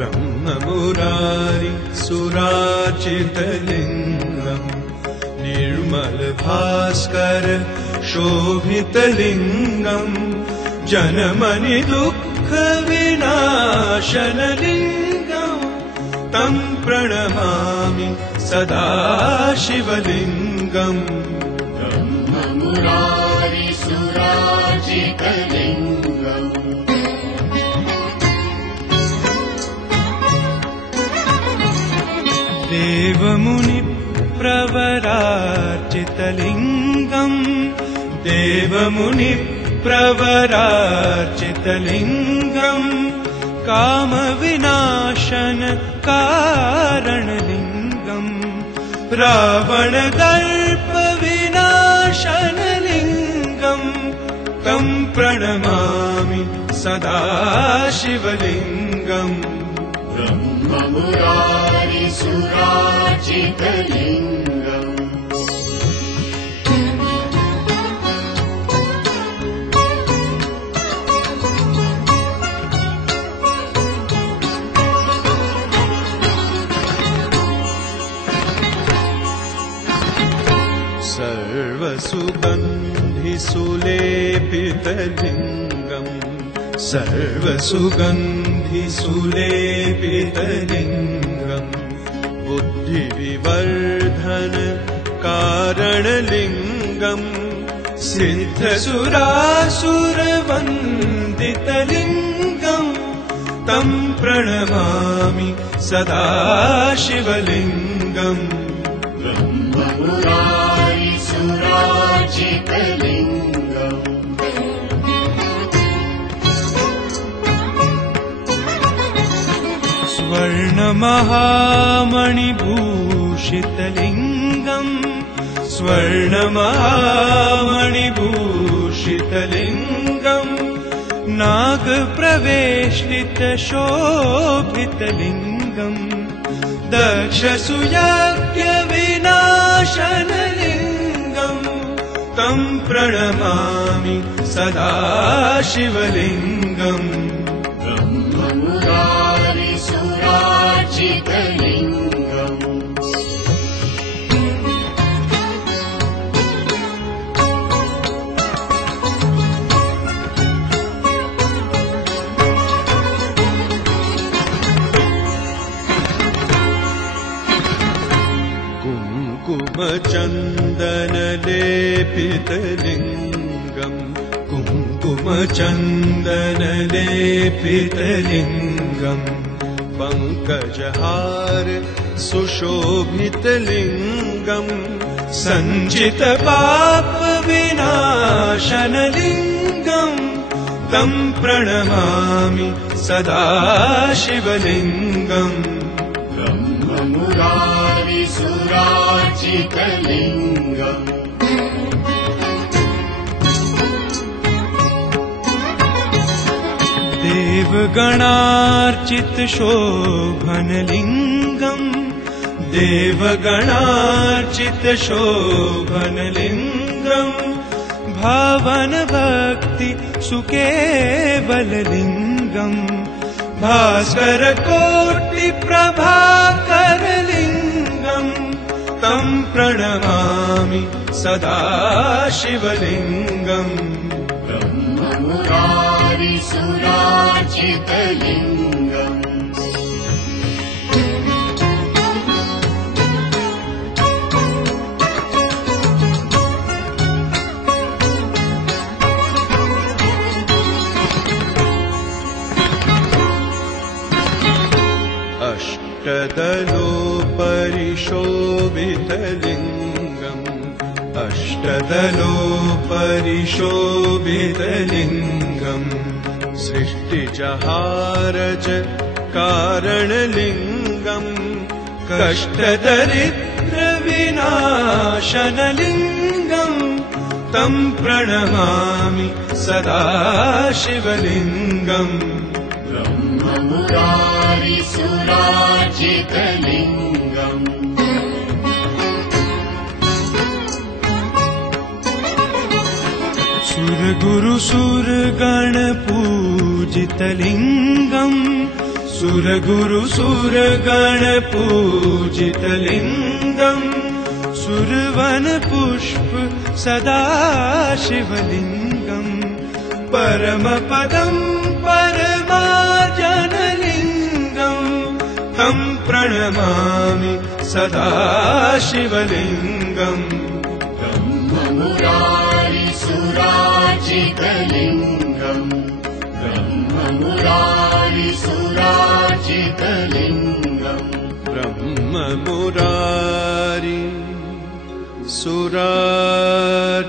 ब्रह्ममुरारि सुरार्चितलिङ्गम् निर्मलभास्कर शोभितलिङ्गम् जनमनि दुःखविनाशनलिङ्गम् तं प्रणमामि सदा शिवलिङ्गम् ब्रह्ममुरारि सुरार्चितलिङ्गम् देवमुनिप्रवरार्चितलिङ्गम् देवमुनिप्रवरार्चितलिङ्गम् कामविनाशन कारणलिङ्गम् रावणदर्पविनाशनलिङ्गम् तं प्रणमामि सदा शिवलिङ्गम् ब्रह्ममुरारि सुरार्चितलिङ्गम् सर्वसुगन्धिसुलेपितलिङ्गम् सर्वसुगन्धिसुलेपितलिङ्गम् बुद्धिविवर्धन कारणलिङ्गम् सिद्धसुरासुरवन्दितलिङ्गम् तं प्रणमामि सदा शिवलिङ्गम् ब्रह्ममुरारि सुरार्चितलिङ्गम् स्वर्णमहामणिभूषितलिङ्गम् स्वर्णमहामणिभूषितलिङ्गम् नागप्रवेष्टितशोभितलिङ्गम् दक्षसुयज्ञविनाशनलिङ्गम् तं प्रणमामि सदा शिवलिङ्गम् ब्रह्ममुरारि सुरार्चितलिङ्गम् कुङ्कुमचन्दनलेपितलिङ्गम् कुङ्कुमचन्दनलेपितलिङ्गम् पङ्कजहार सुशोभितलिङ्गम् सञ्चितपापविनाशनलिङ्गम् तं प्रणमामि सदा शिवलिङ्गम् ब्रह्ममुरारि सुरार्चितलिङ्गम् देवगणार्चितशोभनलिङ्गम् देवगणार्चितशोभनलिङ्गम् भावनभक्ति सुकेवललिङ्गम् भास्करकोटिप्रभाकरलिङ्गम् तं प्रणमामि सदा शिवलिङ्गम् ब्रह्ममुरारि सुरार्चितलिङ्गम् अष्टदलोपरिशोभितलिङ्गम् अष्टदलोपरिशोभितलिङ्गम् सृष्टिजहारज कारणलिङ्गम् कष्टदरिद्रविनाशनलिङ्गम् तं प्रणमामि सदा शिवलिङ्गम् ब्रह्ममुरारि सुरार्चितलिङ्गम् सुरगुरुसुरगणपूजितलिङ्गम् सुरगुरु सुरगण पूजितलिङ्गम् सुरवन पुष्प सदा शिवलिङ्गम् परमपदम् परमार्जनलिङ्गम् तं प्रणमामि सदा शिवलिङ्गम् ब्रह्ममुरारिसुरार्चितलिङ्गम् ब्रह्ममुरारिसुरार्चितलिङ्गम् ब्रह्ममुरारि सुरार्चितलिङ्गम्